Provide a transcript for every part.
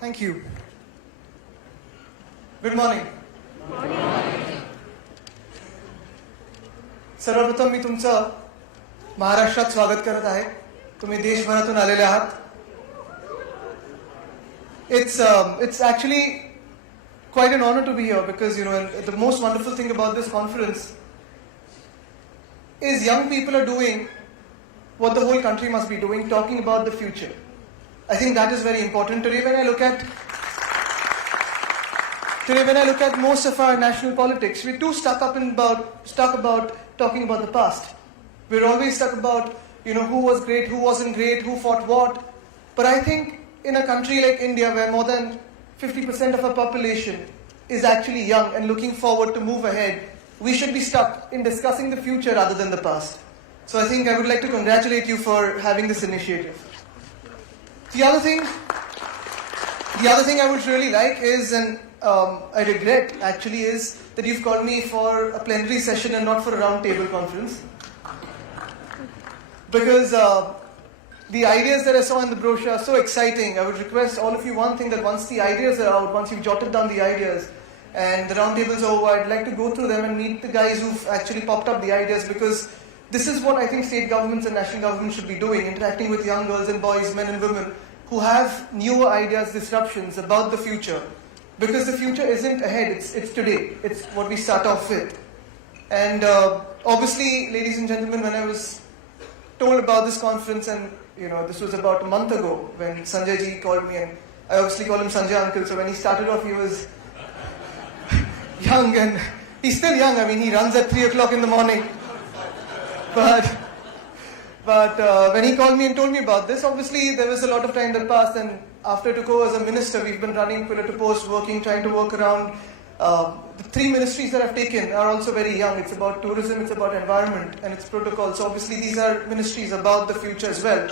Thank you. Good morning. सर्वप्रथम मी तुमचं महाराष्ट्रात स्वागत करत आहे. तुम्ही देशभरातून आलेले आहात. It's actually quite an honor to be here because the most wonderful thing about this conference is young people are doing what the whole country must be doing, talking about the future. I think that is very important. Today when I look at most of our national politics, we're too stuck about talking about the past. We're always stuck about who was great, who wasn't great, who fought what. But I think in a country like India, where more than 50% of our population is actually young and looking forward to move ahead, we should be stuck in discussing the future rather than the past. So I think I would like to congratulate you for having this initiative. The other thing I would really like is, and I regret actually, is that you've called me for a plenary session and not for a round table conference. Because the ideas that I saw in the brochure are so exciting. I would request all of you one thing, that once the ideas are out, once you've jotted down the ideas and the round table's over, I'd like to go through them and meet the guys who've actually popped up the ideas, because this is what I think state governments and national governments should be doing, interacting with young girls and boys, men and women who have newer ideas, disruptions about the future. Because the future isn't ahead, it's today. It's what we start off with. And obviously, ladies and gentlemen, when I was told about this conference, and this was about a month ago when Sanjay ji called me, and I obviously call him Sanjay uncle. So when he started off, he was young, and he's still young. I mean, he runs at 3 o'clock in the morning. But when he called me and told me about this, obviously there was a lot of time that passed, and after I took over as a minister, we've been running pillar to post, trying to work around. The 3 ministries that I've taken are also very young. It's about tourism, it's about environment, and it's protocol. So obviously these are ministries about the future as well.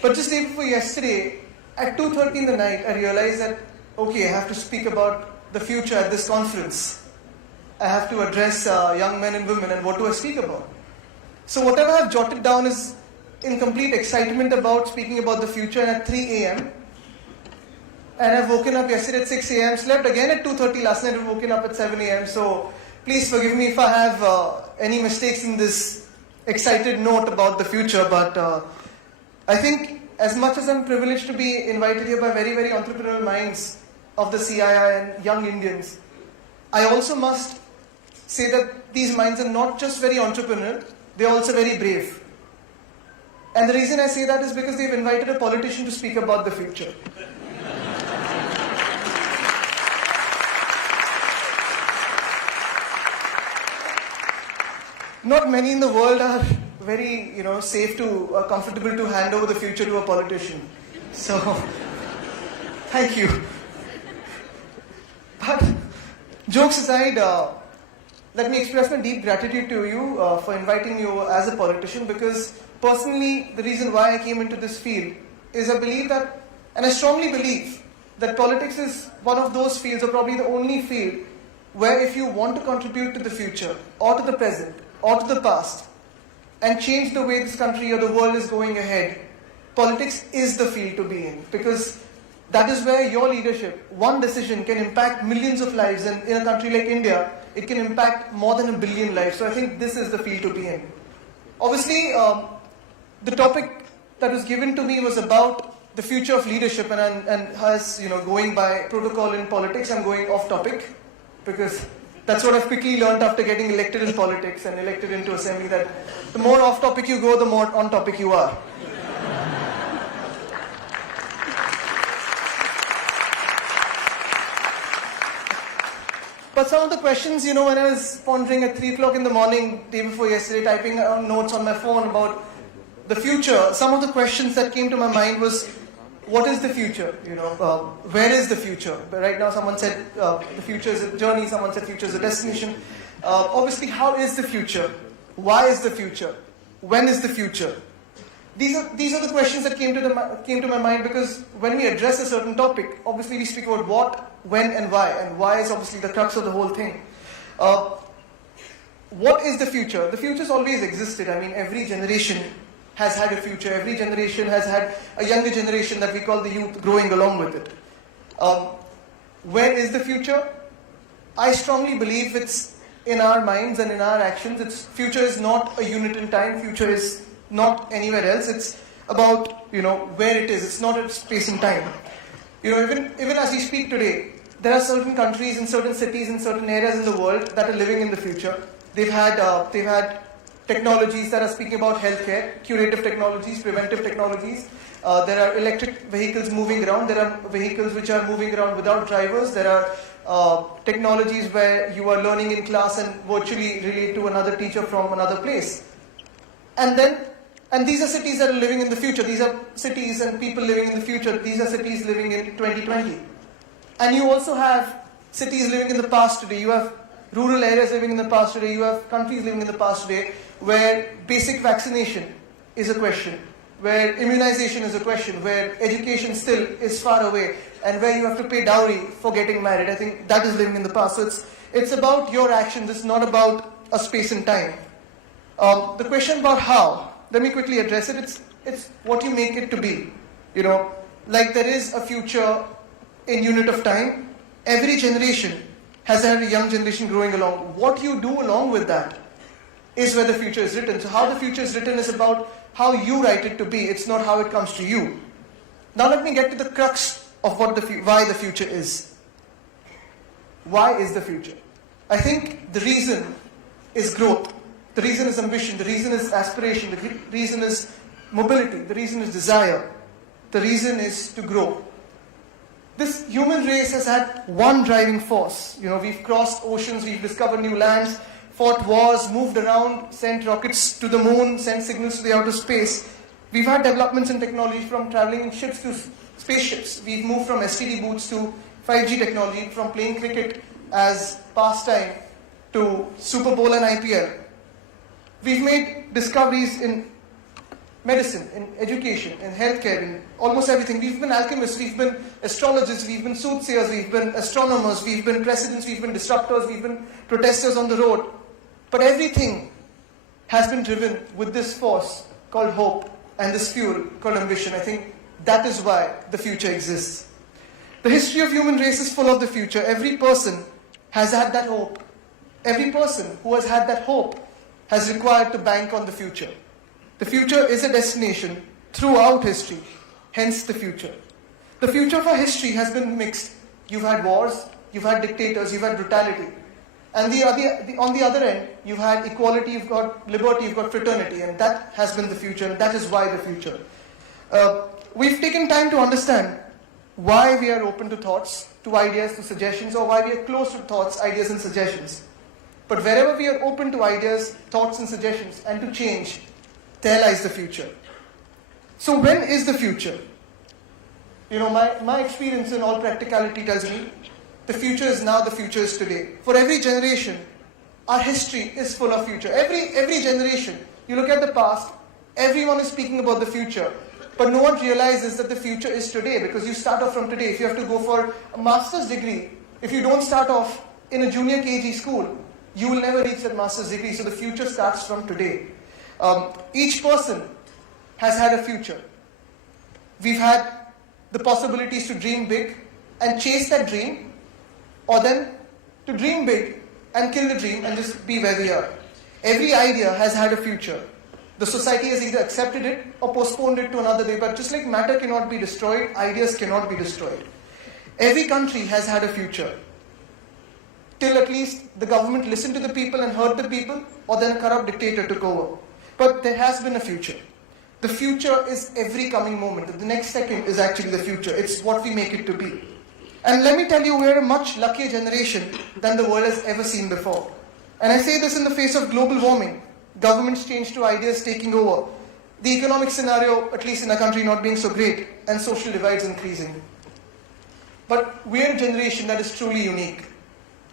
But just day before yesterday, at 2:30 in the night, I realized that, okay, I have to speak about the future at this conference. I have to address young men and women, and what do I speak about? So whatever I've jotted down is in complete excitement about speaking about the future, and at 3 a.m. And I've woken up yesterday at 6 a.m., slept again at 2:30 last night, and woken up at 7 a.m. So please forgive me if I have any mistakes in this excited note about the future. But I think as much as I'm privileged to be invited here by very, very entrepreneurial minds of the CII and young Indians, I also must say that these minds are not just very entrepreneurial, they're also very brave. And the reason I say that is because they've invited a politician to speak about the future. Not many in the world are very, safe to, comfortable to hand over the future to a politician. So, thank you. But, jokes aside, let me express my deep gratitude to you for inviting me over as a politician, because personally, the reason why I came into this field is I believe that, and I strongly believe that politics is one of those fields, or probably the only field, where if you want to contribute to the future, or to the present, or to the past, and change the way this country or the world is going ahead, politics is the field to be in. Because that is where your leadership, one decision can impact millions of lives, and in a country like India, it can impact more than 1 billion lives. So I think this is the field to be in. Obviously, the topic that was given to me was about the future of leadership, and as going by protocol in politics, I'm going off topic, because that's what I've quickly learned after getting elected in politics and elected into assembly, that the more off topic you go, the more on topic you are. But some of the questions, when I was pondering at 3 o'clock in the morning, day before yesterday, typing notes on my phone about the future, some of the questions that came to my mind was, what is the future? Where is the future? But right now someone said the future is a journey, someone said future is a destination. Obviously, how is the future? Why is the future? When is the future? These are the questions that came to my mind, because when we address a certain topic, obviously we speak about what, when and why is obviously the crux of the whole thing. What is the future? The future's always existed. I mean, every generation has had a future. Every generation has had a younger generation that we call the youth growing along with it. Where is the future? I strongly believe it's in our minds and in our actions. Future is not a unit in time. Future is not anywhere else. It's about, where it is. It's not a space and time. Even as we speak today, there are certain countries and certain cities and certain areas in the world that are living in the future. They've had technologies that are speaking about healthcare, curative technologies, preventive technologies. There are electric vehicles moving around. There are vehicles which are moving around without drivers. There are technologies where you are learning in class and virtually relate to another teacher from another place. And these are cities that are living in the future. These are cities and people living in the future. These are cities living in 2020. And you also have cities living in the past today. You have rural areas living in the past today. You have countries living in the past today where basic vaccination is a question, where immunization is a question, where education still is far away, and where you have to pay dowry for getting married. I think that is living in the past. So it's about your actions. It's not about a space and time. The question about how, let me quickly address it. It's what you make it to be. Like there is a future in unit of time. Every generation has had a young generation growing along. What you do along with that is where the future is written. So how the future is written is about how you write it to be. It's not how it comes to you. Now let me get to the crux of why the future is. Why is the future? I think the reason is growth. The reason is ambition. The reason is aspiration. The reason is mobility. The reason is desire. The reason is to grow. This human race has had one driving force. We've crossed oceans, we've discovered new lands, fought wars, moved around, sent rockets to the moon, sent signals to the outer space. We've had developments in technology from traveling in ships to spaceships. We've moved from STD booths to 5G technology, from playing cricket as pastime to Super Bowl and IPL. We've made discoveries in medicine, in education, in healthcare, in almost everything. We've been alchemists, we've been astrologers, we've been soothsayers, we've been astronomers, we've been presidents, we've been disruptors, we've been protesters on the road. But everything has been driven with this force called hope and this fuel called ambition. I think that is why the future exists. The history of human race is full of the future. Every person has had that hope. Every person who has had that hope has required to bank on the future. The future is a destination throughout history, hence the future. The future for history has been mixed. You've had wars, you've had dictators, you've had brutality. And on the other end, you've had equality, you've got liberty, you've got fraternity, and that has been the future, and that is why the future. We've taken time to understand why we are open to thoughts, to ideas, to suggestions, or why we are close to thoughts, ideas, and suggestions. But wherever we are open to ideas, thoughts, and suggestions, and to change, there lies the future. So when is the future? My experience in all practicality tells me the future is now, the future is today. For every generation, our history is full of future. Every generation, you look at the past, everyone is speaking about the future. But no one realizes that the future is today, because you start off from today. If you have to go for a master's degree, if you don't start off in a junior KG school, you will never reach that master's degree. So the future starts from today. Each person has had a future. We've had the possibilities to dream big and chase that dream, or then to dream big and kill the dream and just be where we are. Every idea has had a future. The society has either accepted it or postponed it to another day. But just like matter cannot be destroyed, ideas cannot be destroyed. Every country has had a future. Till at least the government listened to the people and heard the people, or then a corrupt dictator took over. But there has been a future. The future is every coming moment. The next second is actually the future. It's what we make it to be. And let me tell you, we're a much luckier generation than the world has ever seen before. And I say this in the face of global warming, governments change to ideas taking over, the economic scenario, at least in our country, not being so great, and social divides increasing. But we're a generation that is truly unique.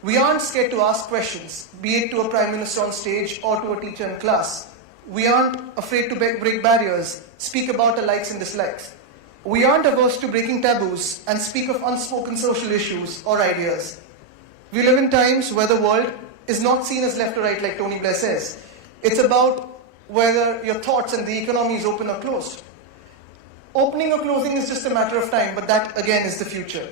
We aren't scared to ask questions, be it to a prime minister on stage or to a teacher in class. We aren't afraid to break barriers, speak about our likes and dislikes. We aren't averse to breaking taboos and speak of unspoken social issues or ideas. We live in times where the world is not seen as left or right, like Tony Blair says. It's about whether your thoughts and the economy is open or closed. Opening or closing is just a matter of time, but that again is the future.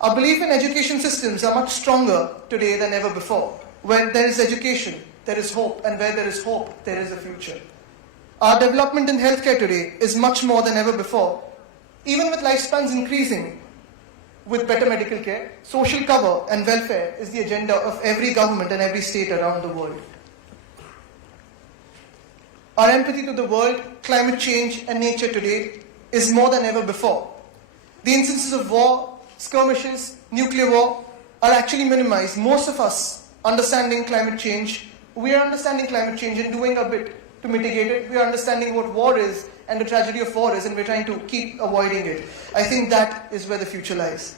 Our belief in education systems are much stronger today than ever before. Where there is education, there is hope, and where there is hope, there is a future. Our development in healthcare today is much more than ever before. Even with lifespans increasing, with better medical care, social cover and welfare is the agenda of every government and every state around the world. Our empathy to the world, climate change and nature today is more than ever before. The instances of war, skirmishes, nuclear war are actually minimized. Most of us understanding climate change, we are understanding climate change and doing a bit to mitigate it. We are understanding what war is and the tragedy of war is, and we're trying to keep avoiding it. I think that is where the future lies.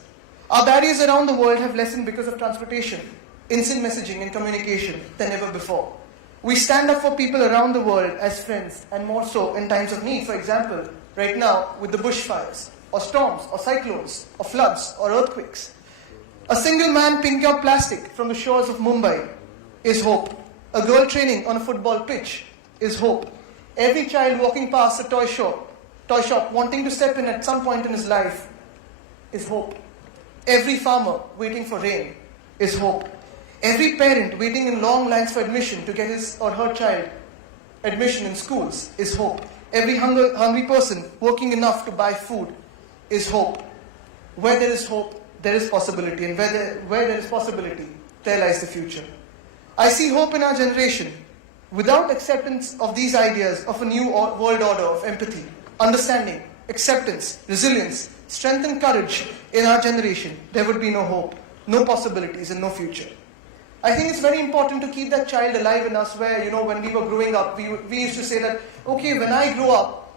Our barriers around the world have lessened because of transportation, instant messaging and communication than ever before. We stand up for people around the world as friends, and more so in times of need. For example, right now with the bushfires, or storms, or cyclones, or floods, or earthquakes. A single man picking up plastic from the shores of Mumbai is hope. A girl training on a football pitch is hope. Every child walking past a toy shop wanting to step in at some point in his life is hope. Every farmer waiting for rain is hope. Every parent waiting in long lines for admission to get his or her child admission in schools is hope. Every hungry person working enough to buy food is hope. Where there is hope, there is possibility, and where there is possibility, there lies the future. I see hope in our generation. Without acceptance of these ideas of a new world order of empathy, understanding, acceptance, resilience, strength and courage in our generation, there would be no hope, no possibilities and no future. I think it's very important to keep that child alive in us where, when we were growing up, we used to say that, okay, when I grow up,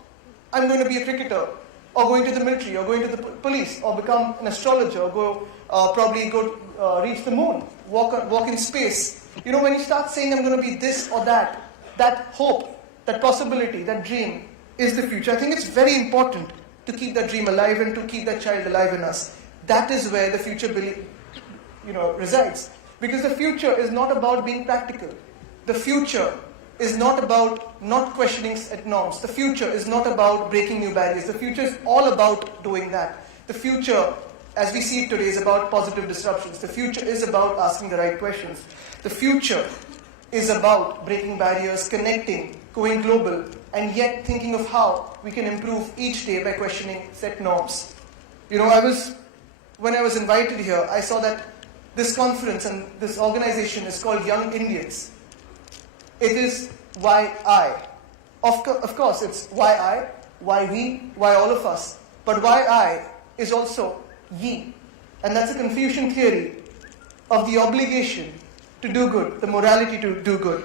I'm going to be a cricketer, or going to the military, or going to the police, or become an astrologer, or probably reach the moon, walk in space. When you start saying I'm going to be this or that hope, that possibility, that dream is the future. I think it's very important to keep that dream alive and to keep that child alive in us. That is where the future resides. Because the future is not about being practical. The future is not about not questioning set norms. The future is not about breaking new barriers. The future is all about doing that. The future, as we see it today, is about positive disruptions. The future is about asking the right questions. The future is about breaking barriers, connecting, going global, and yet thinking of how we can improve each day by questioning set norms. When I was invited here, I saw that this conference and this organization is called Young Indians. It is why I. Of course, it's why I, why we, why all of us. But why I is also ye. And that's a Confucian theory of the obligation to do good, the morality to do good.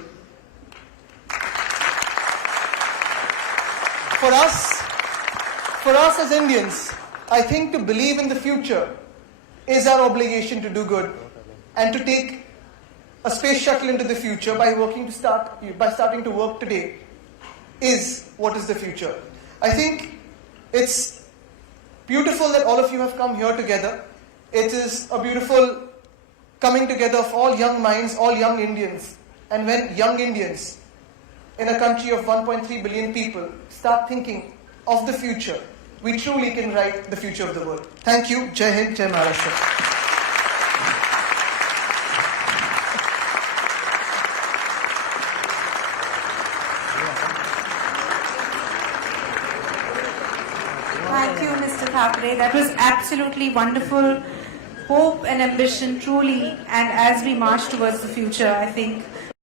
For us as Indians, I think to believe in the future is our obligation to do good and to take a space shuttle into the future by starting to work today is what is the future. I think it's beautiful that all of you have come here together. It is a beautiful coming together of all young minds, all young Indians. And when young Indians in a country of 1.3 billion people start thinking of the future, we truly can write the future of the world. Thank you. Jai Hind, Jai Maharashtra. Thank you, Mr. Thackeray. That was absolutely wonderful. Hope and ambition, truly. And as we march towards the future, I think